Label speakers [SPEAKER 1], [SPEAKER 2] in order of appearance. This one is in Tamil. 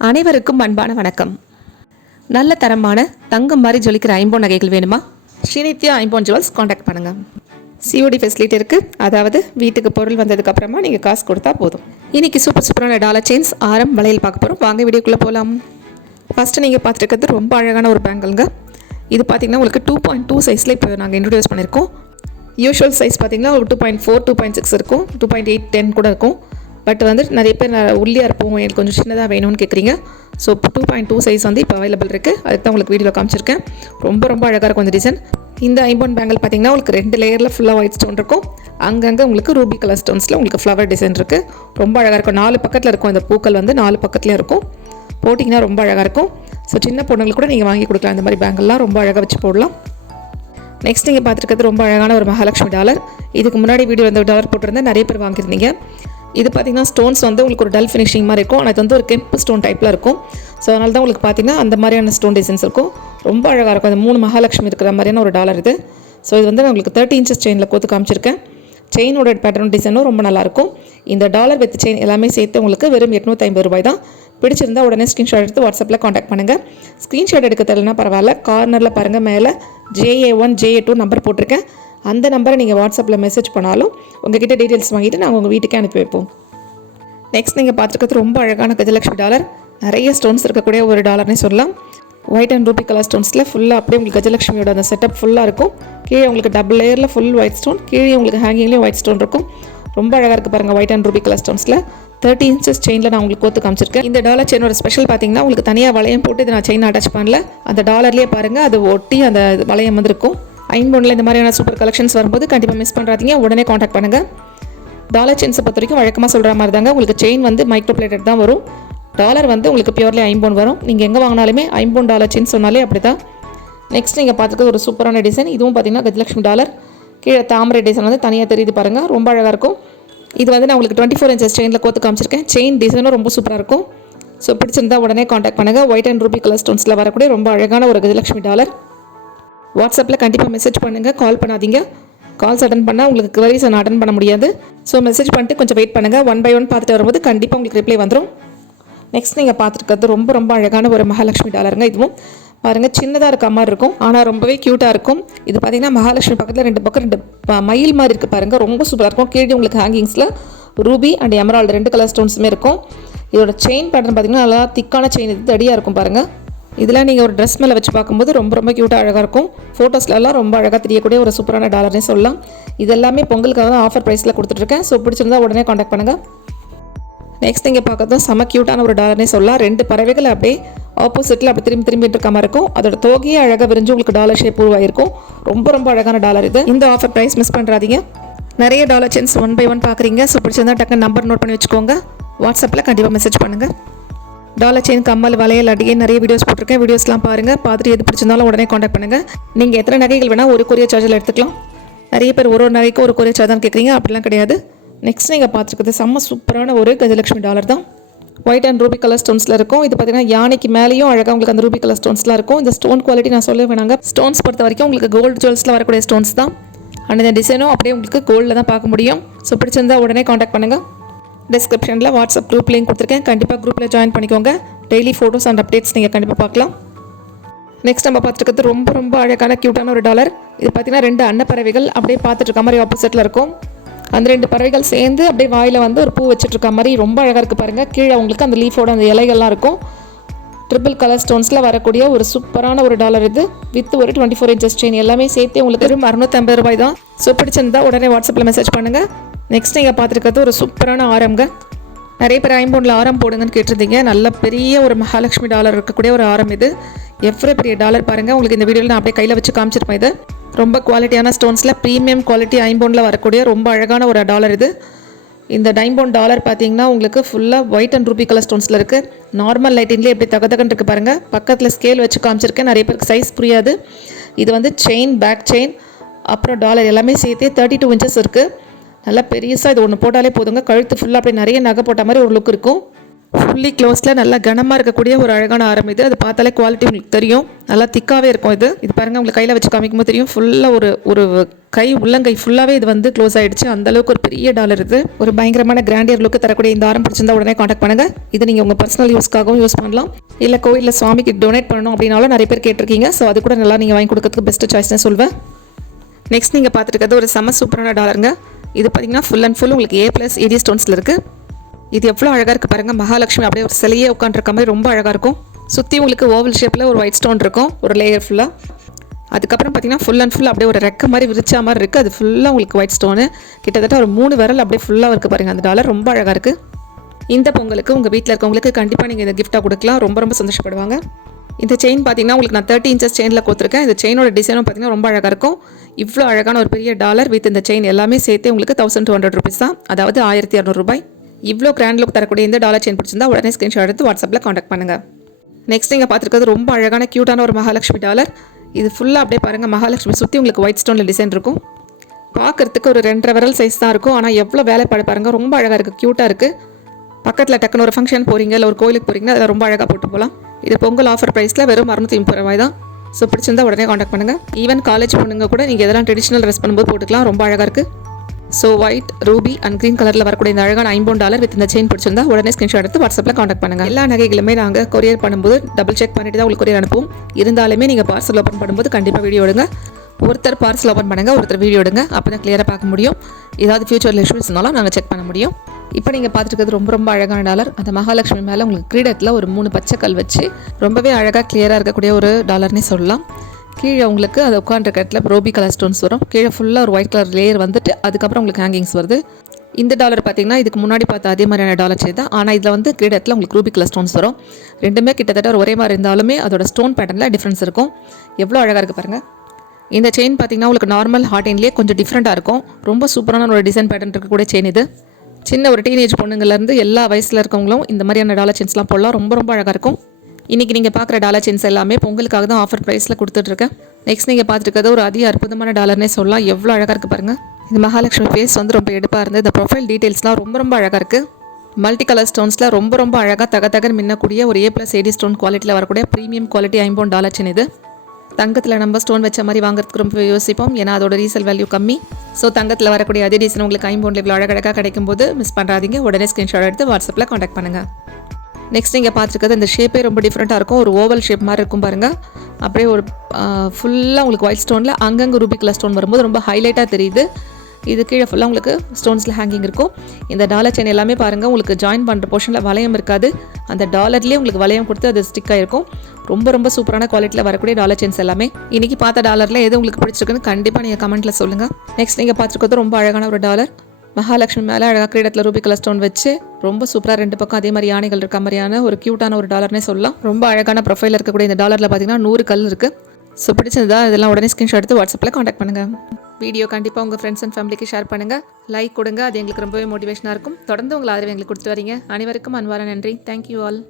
[SPEAKER 1] அனைவருக்கும் அன்பான வணக்கம். நல்ல தரமான தங்கம் மாதிரி ஜொலிக்கிற ஐம்போன் நகைகள் வேணுமா? ஸ்ரீநித்யா ஐம்போன் ஜுவல்ஸ் காண்டாக்ட் பண்ணுங்கள் சிஓடி ஃபெசிலிட்டி இருக்குது அதாவது வீட்டுக்கு பொருள் வந்ததுக்கப்புறமா நீங்கள் காசு கொடுத்தா போதும். இன்னைக்கு சூப்பர் சூப்பரான டாலர் செயின்ஸ் ஆரம் வளையல் பார்க்க போகிறோம் வாங்க வீடியோக்குள்ளே போகலாம் ஃபஸ்ட்டு நீங்கள் பார்த்துருக்கிறது ரொம்ப அழகான ஒரு பேங்கிள்ங்க இது பார்த்தீங்கன்னா உங்களுக்கு டூ பாயிண்ட் டூ சைஸில் இப்போ நாங்கள் இன்ட்ரடியூஸ் பண்ணியிருக்கோம். யூஷுவல் சைஸ் பார்த்தீங்கன்னா ஒரு two point four two point six இருக்கும். டூ பாயிண்ட் எயிட் டென் கூட இருக்கும். பட் வந்து நிறைய பேர் நான் இருப்போம் எனக்கு கொஞ்சம் சின்னதாக வேணும்னு கேட்குறீங்க. So two point two size வந்து இப்போ அவைலபிள் இருக்குது அதுக்கு தான் உங்களுக்கு வீடியோவில் காமிச்சிருக்கேன். ரொம்ப ரொம்ப அழகாக இருக்கும் இந்த டிசைன் இந்த ஐம்போன் பேங்கல் பார்த்தீங்கன்னா உங்களுக்கு ரெண்டு லேயரில் ஃபுல்லாக ஒயிட் ஸ்டோன் இருக்கும். அங்கங்கே உங்களுக்கு ரூபி கலர் ஸ்டோன்ஸில் உங்களுக்கு ஃப்ளவர் டிசைன் இருக்குது ரொம்ப அழகாக இருக்கும். நாலு பக்கத்தில் இருக்கும் இந்த பூக்கள் வந்து நாலு பக்கத்துலேயும் இருக்கும். போட்டிங்கன்னா ரொம்ப அழகாக இருக்கும். ஸோ சின்ன பொண்ணுங்களுக்கு கூட நீங்கள் வாங்கி கொடுக்கலாம். இந்த மாதிரி பேங்கல்லாம் ரொம்ப அழகாக வச்சு போடலாம். நெக்ஸ்ட் நீங்கள் பார்த்துருக்கிறது ரொம்ப அழகான ஒரு மகாலட்சுமி டாலர் இதுக்கு முன்னாடி வீடியோ வந்து டாலர் போட்டிருந்தேன். நிறைய பேர் வாங்கியிருந்தீங்க. இது பார்த்தீங்கன்னா ஸ்டோன்ஸ் வந்து உங்களுக்கு ஒரு டல் ஃபினிஷிங் மாதிரி இருக்கும். ஆனால் இது வந்து ஒரு கெம்பு ஸ்டோன் டைப்பில் இருக்கும். ஸோ அதனால தான் உங்களுக்கு பார்த்தீங்கன்னா அந்த மாதிரியான ஸ்டோன் டிசைன்ஸ் இருக்கும். ரொம்ப அழகாக இருக்கும். அந்த மூணு மகாலட்சுமி இருக்கிற மாதிரியான ஒரு டாலர் இது. ஸோ இது வந்து நான் உங்களுக்கு தேர்ட்டி இன்ச்சஸ் செயினில் கோத்து காமிச்சிருக்கேன். செயினோட பேட்டர்ன் டிசைனும் ரொம்ப நல்லாயிருக்கும் இந்த டாலர் வித் செயின் எல்லாமே சேர்த்து உங்களுக்கு வெறும் எட்நூற்றி ஐம்பது ரூபாய் தான். பிடிச்சிருந்தா உடனே ஸ்க்ரீன்ஷாட் எடுத்து வாட்ஸ்அப்பில் காண்டாக்ட் பண்ணுங்கள் ஸ்க்ரீன்ஷாட் எடுக்க தெரியலனா பரவாயில்ல. கார்னரில் பாருங்கள் மேலே J A one J A two number போட்டிருக்கேன். அந்த நம்பரை நீங்கள் வாட்ஸ்அப்பில் மெசேஜ் பண்ணாலும் உங்ககிட்ட டீட்டெயில்ஸ் வாங்கிட்டு நாங்கள் உங்கள் வீட்டுக்கே அனுப்பி வைப்போம். நெக்ஸ்ட் நீங்கள் பார்த்துருக்கிறது ரொம்ப அழகான கஜலட்சுமி டாலர் நிறைய ஸ்டோன்ஸ் இருக்கக்கூடிய ஒரு டாலர்னே சொல்லலாம். ஒயிட் அண்ட் ரூபி கலர் ஸ்டோன்ஸில் ஃபுல்லாக அப்படியே உங்களுக்கு கஜலட்சுமியோட அந்த செட்டப் ஃபுல்லாக இருக்கும். கீழே உங்களுக்கு டபுள் லேயரில் ஃபுல் ஒயிட் ஸ்டோன் கீழே உங்களுக்கு ஹேங்கிங்லேயும் ஒயிட் ஸ்டோன் இருக்கும். ரொம்ப அழகாக இருக்குது பாருங்கள் ஒயிட் அண்ட் ரூபி கலர் ஸ்டோன்ஸில் தேர்ட்டி இன்ச்சஸ் செயினில் நான் உங்களுக்கு கோத்து காமிச்சிருக்கேன். இந்த டாலர் செயினோட ஸ்பெஷல் பார்த்தீங்கன்னா உங்களுக்கு தனியாக வளையம் போட்டு இதை நான் செயின் அட்டாச் பண்ணல. அந்த டாலர்லேயே பாருங்கள் அது ஒட்டி அந்த வளையம் வந்திருக்கும் ஐம்பொன்னில் இந்த மாதிரியான சூப்பர் கலெக்ஷன்ஸ் வரும்போது கண்டிப்பாக மிஸ் பண்ணுறாதீங்க உடனே காண்டாக்ட் பண்ணுங்கள் டாலர் செயின்ஸை பொறுத்த வரைக்கும் வழக்கமாக சொல்கிற மாதிரி தாங்க. உங்களுக்கு செயின் வந்து மைக்ரோ பிளேட்டட் தான் வரும். டாலர் வந்து உங்களுக்கு பியூர்லி ஐம்பொன் வரும். நீங்கள் எங்கே வாங்கினாலுமே ஐம்பொன் டாலர் செயின் சொன்னாலே அப்படி தான் நெக்ஸ்ட் நீங்கள் பார்த்துக்கிறது ஒரு சூப்பரான டிசைன் இதுவும் பார்த்தீங்கன்னா கஜலட்சுமி டாலர் கீழே தாமரை டிசைன் வந்து தனியாக தெரியுது பாருங்கள் ரொம்ப அழகாக இருக்கும். இது வந்து நான் உங்களுக்கு டுவெண்ட்டி ஃபோர் இன்ச்சஸ் செயினில் கோத்து காமிச்சிருக்கேன். செயின் டிசைனும் ரொம்ப சூப்பராக இருக்கும். ஸோ பிடிச்சிருந்தா உடனே காண்டாக்ட் பண்ணுங்கள் ஒயிட் அண்ட் ரூபி கலர் ஸ்டோன்ஸில் வரக்கூடிய ரொம்ப அழகான ஒரு கஜலட்சுமி டாலர் வாட்ஸ்அப்பில் கண்டிப்பாக மெசேஜ் பண்ணுங்கள் கால் பண்ணாதீங்க. கால்ஸ் அட்டன் பண்ணால் உங்களுக்கு குவரிஸ் நான் அட்டன் பண்ண முடியாது. ஸோ மெசேஜ் பண்ணிட்டு கொஞ்சம் வெயிட் பண்ணுங்கள் ஒன் பை ஒன் பார்த்துட்டு வரும்போது கண்டிப்பாக உங்களுக்கு ரிப்ளை வந்துடும் நெக்ஸ்ட் நீங்கள் பார்த்துருக்கிறது ரொம்ப ரொம்ப அழகான ஒரு மகாலட்சுமி டாலருங்க இதுவும் பாருங்கள் சின்னதாக இருக்க மாதிரி இருக்கும். ஆனால் ரொம்பவே க்யூட்டாக இருக்கும். இது பார்த்தீங்கன்னா மகாலட்சுமி பக்கத்தில் ரெண்டு பக்கம் ரெண்டு ப- மயில் மாதிரி இருக்குது பாருங்கள் ரொம்ப சூப்பராக இருக்கும். கீழே உங்களுக்கு ஹேங்கிங்ஸில் ரூபி அண்ட் எமரால்டு ரெண்டு கலர் ஸ்டோன்ஸுமே இருக்கும். இதோட செயின் பேட்டர்ன் பார்த்தீங்கன்னா நல்லா திக்கான செயின் இது தடியாக இருக்கும் பாருங்கள் இதெல்லாம் நீங்கள் ஒரு ட்ரெஸ் மேலே வச்சு பார்க்கும்போது ரொம்ப ரொம்ப க்யூட்டாக அழகாக இருக்கும். ஃபோட்டோஸ்லலாம் ரொம்ப அழகாக தெரியக்கூடிய ஒரு சூப்பரான டாலர்னே சொல்லலாம். இதெல்லாமே பொங்கலுக்காக தான் ஆஃபர் ப்ரைஸில் கொடுத்துட்ருக்கேன். ஸோ பிடிச்சிருந்தா உடனே காண்டாக்ட் பண்ணுங்கள் நெக்ஸ்ட் நீங்கள் பார்க்கறதும் செம க்யூட்டான ஒரு டாலர்னே சொல்லலாம். ரெண்டு பறவைகள் அப்படியே ஆப்போசிட்டில் அப்படி திரும்பி திரும்பி இருக்க மாதிரி இருக்கும். அதோட தோகையே அழகாக விரிஞ்சு உங்களுக்கு டாலர் ஷேப் உருவாயிருக்கும் ரொம்ப ரொம்ப அழகான டாலர் இது. இந்த ஆஃபர் ப்ரைஸ் மிஸ் பண்ணுறாதீங்க நிறைய dollar chains one by one பார்க்குறீங்க. ஸோ பிடிச்சிருந்தா டக்குன்னு நம்பர் நோட் பண்ணி வச்சுக்கோங்க. வாட்ஸ்அப்பில் கண்டிப்பாக மெசேஜ் பண்ணுங்கள் டாலர் செயின் கம்மல் வளையல் அடியே நிறைய வீடியோஸ் போட்டிருக்கேன். வீடியோஸ்லாம் பாருங்கள் பார்த்துட்டு எது பிடிச்சிருந்தாலும் உடனே காண்டாக்ட் பண்ணுங்கள் நீங்கள் எத்தனை நகைகள் வேணால் ஒரு கொரியர் சார்ஜில் எடுத்துக்கலாம். நிறைய பேர் ஒரு ஒரு நகைக்கு ஒரு கொரியர் சார்ஜ் தான் கேட்குறீங்க அப்படிலாம் கிடையாது. நெக்ஸ்ட் நீங்கள் பார்த்துருக்குது செம்ம சூப்பரான ஒரு கஜலட்சுமி டாலர் தான். ஒயிட் அண்ட் ரூபி கலர் ஸ்டோன்ஸில் இருக்கும். இது பார்த்தீங்கன்னா யானைக்கு மேலேயும் அழகாக உங்களுக்கு அந்த ரூபி கலர் ஸ்டோன்ஸ்லாம் இருக்கும். இந்த ஸ்டோன் குவாலிட்டி நான் சொல்ல வேணாங்க. ஸ்டோன்ஸ் பொறுத்த வரைக்கும் உங்களுக்கு கோல்டு ஜுவல்ஸில் வரக்கூடிய ஸ்டோன்ஸ் தான். அண்ட் இந்த டிசைனும் அப்படியே உங்களுக்கு கோல்டில் தான் பார்க்க முடியும். ஸோ பிடிச்சிருந்தா உடனே காண்டாக்ட் பண்ணுங்கள் டிஸ்கிரிப்ஷனில் வாட்ஸ்அப் குரூப் லிங்க் கொடுத்துருக்கேன். கண்டிப்பாக குரூப்பில் ஜாயின் பண்ணிக்கோங்க. டெய்லி ஃபோட்டோஸ் அண்ட் அப்டேட்ஸ் நீங்கள் கண்டிப்பாக பார்க்கலாம். நெக்ஸ்ட் நம்ம பார்த்துருக்கிறது ரொம்ப ரொம்ப அழகான க்யூட்டான ஒரு டாலர் இது பார்த்தீங்கன்னா ரெண்டு அன்னப்பறவைகள் அப்படியே பார்த்துட்டு இருக்க மாதிரி ஆப்போசிட்டில் இருக்கும். அந்த ரெண்டு பறவைகள் சேர்ந்து அப்படியே வாயில் வந்து ஒரு பூ வச்சுட்டு இருக்க மாதிரி ரொம்ப அழகாக இருக்குது பாருங்கள் கீழே உங்களுக்கு அந்த லீஃபோட அந்த இலைகள்லாம் இருக்கும். ட்ரிபிள் கலர் ஸ்டோன்ஸில் வரக்கூடிய ஒரு சூப்பரான ஒரு டாலர் இது. வித் ஒரு டுவெண்ட்டி ஃபோர் இன்ச்சஸ் செயின் எல்லாமே சேர்த்து உங்களுக்கு வெறும் அறுநூத்தம்பது ரூபாய் தான் ஸோ பிடிச்சிருந்தா உடனே வாட்ஸ்அப்பில் மெசேஜ் பண்ணுங்கள் நெக்ஸ்ட் நீங்கள் பார்த்துருக்கிறது ஒரு சூப்பரான ஆரம்ங்க. நிறைய பேர் ஐம்பொன்னில் ஆரம் போடுங்கன்னு கேட்டிருந்தீங்க. நல்ல பெரிய ஒரு மகாலட்சுமி டாலர் இருக்கக்கூடிய ஒரு ஆரம் இது. எவ்வளோ பெரிய டாலர் பாருங்கள் உங்களுக்கு இந்த வீடியோவில் நான் அப்படியே கையில் வச்சு காமிச்சிருப்பேன் இது. ரொம்ப குவாலிட்டியான ஸ்டோன்ஸில் ப்ரீமியம் குவாலிட்டி ஐம்பொன்னில் வரக்கூடிய ரொம்ப அழகான ஒரு டாலர் இது. இந்த டைம்போன் டாலர் பார்த்தீங்கன்னா உங்களுக்கு ஃபுல்லாக ஒயிட் அண்ட் ரூபி கலர் ஸ்டோன்ஸில் இருக்குது நார்மல் லைட்டிங்லேயே எப்படி தகதகன்னு இருக்குது பாருங்கள் பக்கத்தில் ஸ்கேல் வச்சு காமிச்சிருக்கேன். நிறைய பேருக்கு சைஸ் புரியாது. இது வந்து செயின் பேக் செயின் அப்புறம் டாலர் எல்லாமே சேர்த்தே தேர்ட்டி டூ இன்ச்சஸ் இருக்குது நல்லா பெருசாக இது ஒன்று போட்டாலே போதுங்க. கழுத்து ஃபுல்லாக அப்படியே நிறைய நகை போட்ட மாதிரி ஒரு லுக் இருக்கும். ஃபுல்லி க்ளோஸில் நல்லா கனமாக இருக்கக்கூடிய ஒரு அழகான ஆரம் இது. அது பார்த்தாலே குவாலிட்டி உங்களுக்கு தெரியும். நல்லா திக்காகவே இருக்கும் இது. இது பாருங்கள் உங்களுக்கு கையில் வச்சு காமிக்கும்போது தெரியும். ஃபுல்லாக ஒரு ஒரு கை உள்ளங்கை ஃபுல்லாகவே இது வந்து க்ளோஸ் ஆகிடுச்சு அந்தளவுக்கு ஒரு பெரிய டாலர் இது. ஒரு பயங்கரமான கிராண்டியர் லுக்கு தரக்கூடிய இந்த ஆரம் பிடிச்சிருந்தா உடனே காண்டாக்ட் பண்ணுங்கள் இது நீங்கள் உங்கள் பர்சனல் யூஸ்க்காகவும் யூஸ் பண்ணலாம். இல்லை கோயிலில் சுவாமிக்கு டொனேட் பண்ணணும் அப்படின்னாலும் நிறைய பேர் கேட்டிருக்கீங்க. ஸோ அது கூட நல்லா நீங்கள் வாங்கி கொடுக்கறதுக்கு பெஸ்ட்டு சாய்ஸ்னு சொல்வேன். நெக்ஸ்ட் நீங்கள் பார்த்துருக்கிறது ஒரு செம்ம சூப்பரான டாலருங்க இது பார்த்தீங்கன்னா ஃபுல் அண்ட் ஃபுல் உங்களுக்கு ஏ ப்ளஸ் ஏடி ஸ்டோன்ஸில் இருக்குது இது எவ்வளோ அழகாக இருக்குது பாருங்கள் மகாலட்சுமி அப்படியே ஒரு சிலையே உட்காந்துருக்க மாதிரி ரொம்ப அழகாக இருக்கும். சுற்றி உங்களுக்கு ஓவல் ஷேப்பில் ஒரு ஒயிட் ஸ்டோன் இருக்கும். ஒரு லேயர் ஃபுல்லாக அதுக்கப்புறம் பார்த்தீங்கன்னா ஃபுல் அண்ட் ஃபுல் அப்படியே ஒரு ரெக்க மாதிரி விரிச்சா மாதிரி இருக்குது அது ஃபுல்லாக உங்களுக்கு ஒயிட் ஸ்டோனு கிட்டத்தட்ட ஒரு மூணு விரல் அப்படியே ஃபுல்லாக இருக்குது பாருங்கள் அந்த டாலர் ரொம்ப அழகாக இருக்குது இந்த பொங்கலுக்கு உங்கள் வீட்டில் இருக்கவங்களுக்கு கண்டிப்பாக நீங்கள் இந்த கிஃப்ட்டாக கொடுக்கலாம். ரொம்ப ரொம்ப சந்தோஷப்படுவாங்க. இந்த செயின் பார்த்தீங்கன்னா உங்களுக்கு நான் தேர்ட்டி இன்ச்சஸ் செயினில் கொடுத்துருக்கேன் இந்த செயினோட டிசைனும் பார்த்தீங்கன்னா ரொம்ப அழகாக இருக்கும். இவ்வளோ அழகான ஒரு பெரிய டாலர் வித் இந்த செயின் எல்லாமே சேர்த்து உங்களுக்கு தௌசண்ட் டூ ஹண்ட்ரட் ருபீஸ் தான். அதாவது ஆயிரத்தி இரநூறுபாய் இவ்வளோ கிராண்ட் லுக் தரக்கூடிய இந்த டாலர் செயின் பிடிச்சிருந்தா உடனே ஸ்க்ரீன்ஷாட் எடுத்து வாட்ஸ்அப்பில் காண்டாக்ட் பண்ணுங்கள் நெக்ஸ்ட் நீங்கள் பார்த்துருக்கிறது ரொம்ப அழகான க்யூட்டான ஒரு மகாலட்சுமி டாலர் இது ஃபுல்லாக அப்படியே பாருங்கள் மகாலட்சுமி சுற்றி உங்களுக்கு ஒயிட் ஸ்டோனில் டிசைன் இருக்கும். பார்க்கறதுக்கு ஒரு ரெண்டரை விரல் சைஸ் தான் இருக்கும். ஆனால் எவ்வளோ வேலைப்பாடு பாருங்கள் ரொம்ப அழகாக இருக்குது க்யூட்டாக இருக்குது பக்கத்தில் டக்குன்னு ஒரு ஃபங்க்ஷன் போகிறீங்க இல்லை ஒரு கோயிலுக்கு போகிறீங்க அதில் ரொம்ப அழகாக போட்டு போகலாம் இது பொங்கல் ஆஃபர் ப்ரைஸில் வெறும் அறுநூற்றி முப்பது ரூபாய் தான். ஸோ பிடிச்சிருந்தா உடனே காண்டாக்ட் பண்ணுங்கள் ஈவன் காலேஜ் பொண்ணுங்க கூட நீங்கள் எதெல்லாம் ட்ரெடிஷனல் ட்ரெஸ் பண்ணும்போது போட்டுக்கலாம் ரொம்ப அழகாக இருக்குது so white ruby and green கலரில் வரக்கூடிய இந்த அழகான ஐம்பது டாலர் வித் இந்த செயின் பிடிச்சிருந்தா உடனே ஸ்கிரீன்ஷாட் எடுத்து வாட்ஸ்அப்பில் காண்டாக்ட் பண்ணுங்கள் எல்லா நகைகளுமே நாங்கள் கொரியர் பண்ணும்போது டபுள் செக் பண்ணிட்டு தான் உங்களுக்கு கொரியர் அனுப்புவோம். இருந்தாலுமே நீங்கள் பார்சல் ஓப்பன் பண்ணும்போது கண்டிப்பாக வீடியோ எடுங்க. ஒருத்தர் பார்சல் ஓப்பன் பண்ணுங்க ஒருத்தர் வீடியோ எடுங்க அப்போ தான் கிளியராக பார்க்க முடியும். ஏதாவது ஃபியூச்சரில் இஷ்யூஸ் இருந்தாலும் நாங்கள் செக் பண்ண முடியும். இப்போ நீங்கள் பார்த்துருக்கிறது ரொம்ப ரொம்ப அழகான டாலர் அந்த மகாலட்சுமி மேலே உங்களுக்கு கிரீடத்தில் ஒரு மூணு பச்சைக்கல் கல் வச்சு ரொம்பவே அழகாக கிளியராக இருக்கக்கூடிய ஒரு டாலர்னே சொல்லலாம். கீழே உங்களுக்கு அது உட்காந்துருக்க இடத்துல ரோபி கலர் ஸ்டோன்ஸ் வரும். கீழே ஃபுல்லாக ஒரு ஒயிட் கலர் லேயர் வந்துட்டு அதுக்கப்புறம் உங்களுக்கு ஹேங்கிங்ஸ் வருது. இந்த டாலர் பார்த்தீங்கன்னா இதுக்கு முன்னாடி பார்த்த அதே மாதிரியான டாலர் செய்து தான். ஆனால் இதில் வந்து கிரீடத்தில் உங்களுக்கு ரூபி கலர் ஸ்டோன்ஸ் வரும். ரெண்டுமே கிட்டத்தட்ட ஒரே மாதிரி இருந்தாலுமே அதோட ஸ்டோன் பேட்டர்னில் டிஃப்ரென்ஸ் இருக்கும். எவ்வளோ அழகாக இருக்குது பாருங்கள் இந்த செயின் பார்த்தீங்கன்னா உங்களுக்கு நார்மல் ஹார்டின்லேயே கொஞ்சம் டிஃப்ரெண்ட்டாக இருக்கும். ரொம்ப சூப்பரான ஒரு டிசைன் பேட்டர்ன் இருக்கக்கூடிய செயின் இது. சின்ன ஒரு டீனேஜ் பொண்ணுங்கள்லேருந்து எல்லா வயசில் இருக்கவங்களும் இந்த மாதிரியான டாலர் செயின்ஸ்லாம் போடலாம். ரொம்ப ரொம்ப அழகாக இருக்கும். இன்றைக்கி நீங்கள் பார்க்குற டாலர் செயின்ஸ் எல்லாமே பொங்கலுக்காக தான் ஆஃபர் ப்ரைஸில் கொடுத்துட்ருக்கேன் நெக்ஸ்ட் நீங்கள் பார்த்துருக்கிறது ஒரு அதிக அற்புதமான டாலர்னே சொல்லலாம். எவ்வளோ அழகாக இருக்குது பாருங்கள் இந்த மகாலட்சுமி ஃபேஸ் வந்து ரொம்ப எடுப்பாக இருந்தது. இந்த ப்ரொஃபைல் டீட்டெயில்ஸ்லாம் ரொம்ப ரொம்ப அழகாக இருக்குது மல்டி கலர் ஸ்டோன்ஸில் ரொம்ப ரொம்ப அழகாக தக தகர் மின்னக்கூடிய ஒரு ஏ ப்ளஸ் ஏடி ஸ்டோன் குவாலிட்டியில் வரக்கூடிய ப்ரீமியம் குவாலிட்டி ஐம்பது டாலர் செயின் இது. தங்கத்தில் நம்ம ஸ்டோன் வச்ச மாதிரி வாங்குறதுக்கு ரொம்ப யோசிப்போம். ஏன்னா அதோட ரீசேல் வேல்யூ கம்மி. ஸோ தங்கத்தில் வரக்கூடிய அதே ரீசன் உங்களுக்கு ஐம்பவுண்டில் இவ்வளோ அழகழகாக கிடைக்கும் போது மிஸ் பண்ணுறாதீங்க உடனே ஸ்க்ரீன்ஷாட் எடுத்து வாட்ஸ்அப்பில் காண்டாக்ட் பண்ணுங்கள் நெக்ஸ்ட் நீங்கள் பார்த்துருக்கிறது இந்த ஷேப்பே ரொம்ப டிஃப்ரெண்ட்டாக இருக்கும். ஒரு ஓவல் ஷேப் மாதிரி இருக்கும் பாருங்கள் அப்படியே ஒரு ஃபுல்லாக உங்களுக்கு ஒயிட் ஸ்டோனில் அங்கங்கே ரூபி கலர் ஸ்டோன் வரும்போது ரொம்ப ஹைலைட்டாக தெரியுது. இது கீழே ஃபுல்லாக உங்களுக்கு ஸ்டோன்ஸில் ஹேங்கிங் இருக்கும். இந்த டாலர் செயின் எல்லாமே பாருங்கள் உங்களுக்கு ஜாயின் பண்ணுற போர்ஷனில் வளையம் இருக்காது. அந்த டாலர்லேயே உங்களுக்கு வளையம் கொடுத்து அது ஸ்டிக் ஆகிருக்கும் ரொம்ப ரொம்ப சூப்பரான குவாலிட்டியில் வரக்கூடிய டாலர் செயின்ஸ் எல்லாமே. இன்றைக்கி பார்த்த டாலரில் எது உங்களுக்கு பிடிச்சிருக்குன்னு கண்டிப்பாக நீங்கள் கமெண்ட்டில் சொல்லுங்கள் நெக்ஸ்ட் நீங்கள் பார்த்துருக்கிறது ரொம்ப அழகான ஒரு டாலர் மகாலட்சுமி மேலே அழகாக கிரீடத்தில் ரூபி கலர் ஸ்டோன் வச்சு ரொம்ப சூப்பராக ரெண்டு பக்கம் அதே மாதிரி யானைகள் இருக்க மாதிரியான ஒரு க்யூட்டான ஒரு டாலர்னே சொல்லலாம். ரொம்ப அழகான ப்ரொஃபைல் இருக்கக்கூடிய இந்த டாலரில் பார்த்தீங்கன்னா நூறு கல் இருக்குது ஸோ பிடிச்சிருந்தா இதெல்லாம் உடனே ஸ்கிரீன்ஷாட் எடுத்து வாட்ஸ்அப்பில் காண்டாக்ட் பண்ணுங்கள் வீடியோ கண்டிப்பாக உங்கள் ஃப்ரெண்ட்ஸ் அண்ட் ஃபேமிலிக்கு ஷேர் பண்ணுங்கள் லைக் கொடுங்க. அது எங்களுக்கு ரொம்பவே மோட்டிவேஷனாக இருக்கும். தொடர்ந்து உங்கள் ஆதரவு எங்களுக்கு கொடுத்து வரீங்க அனைவருக்கும் அன்பான நன்றி. Thank you all